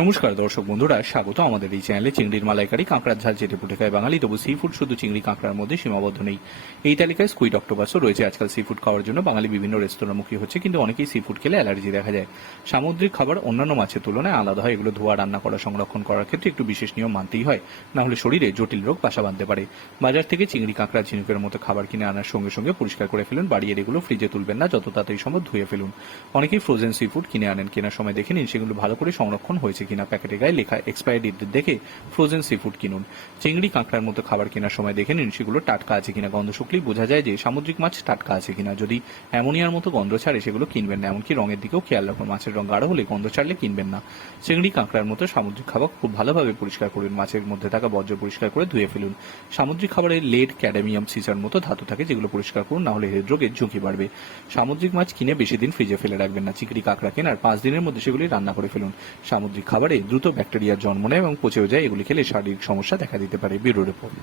নমস্কার, দর্শক বন্ধুরা, স্বাগত আমাদের এই চ্যানেলে চিংড়ির মালাইকারি, কাঁকড়ার ঝাল যেটি পুটে খায় বাঙালি, তবু সি ফুড শুধু চিংড়ি, কাঁকড়ার মধ্যে সীমাবদ্ধ নেই। এই তালিকায় স্কুইড অক্টোপাসও রয়েছে। আজকাল সি ফুড খাওয়ার জন্য বাঙালি বিভিন্ন রেস্তোরাঁমুখী হচ্ছে, কিন্তু অনেকেই সি ফুড খেলে অ্যালার্জি দেখা যায়। সামুদ্রিক খাবার অন্যান্য মাছের তুলনায় আলাদা হয়। এগুলো ধোয়া, রান্না করা, সংরক্ষণ করার ক্ষেত্রে একটু বিশেষ নিয়ম মানতেই হয়। না হলে শরীরে জটিল রোগ বাসা বাঁধতে পারে। বাজার থেকে চিংড়ি, কাঁকড়া, ঝিনুকের মতো খাবার কিনে আনার সঙ্গে সঙ্গে পরিষ্কার করে ফেলুন। বাড়িয়ে এগুলো ফ্রিজে তুলবেন না, যত তাড়াতাড়ি সম্ভব ধুয়ে ফেলুন। অনেকেই ফ্রোজেন সি ফুড কিনে আনেন। কেনার সময় দেখে নিন, সেগুলো ভালো করে সংরক্ষণ হয়েছে কিনা প্যাকেটে গায়ে লেখা এক্সপায়ারি ডেট দেখে ফ্রোজেন সি ফুড কিনুন। চিংড়ি, কাঁকড়ার মতো খাবার কেনার সময় দেখে নিন সেগুলো টাটকা আছে কিনা। গন্ধ শুকলেই বোঝা যায় যে সামুদ্রিক মাছ টাটকা আছে কিনা। যদি অ্যামোনিয়ার মতো গন্ধ ছাড়ে সেগুলো কিনবেন না, এমনকি রঙের দিকেও খেয়াল রাখুন, মাছের রং গাঢ় হলে গন্ধ ছাড়লে কিনবেন না। চিংড়ি, কাঁকড়ার মতো সামুদ্রিক খাবার খুব ভালোভাবে পরিষ্কার করুন মাছের মধ্যে থাকা বর্জ্য পরিষ্কার করে ধুয়ে ফেলুন। সামুদ্রিক খাবারে লেড ক্যাডামিয়াম সিসার মতো ধাতু থাকে যেগুলো পরিষ্কার করুন না হলে হৃদরোগের ঝুঁকি বাড়বে। সামুদ্রিক মাছ কিনে বেশি দিন ফ্রিজে ফেলে রাখবেন না। চিংড়ি, কাঁকড়া কেনার পাঁচ দিনের মধ্যে সেগুলি রান্না করে ফেলুন। সামুদ্রিক খাবারে দ্রুত ব্যাকটেরিয়ার জন্ম নেয় এবং পচেও যায়। এগুলি খেলে শারীরিক সমস্যা দেখা দিতে পারে। Bureau report.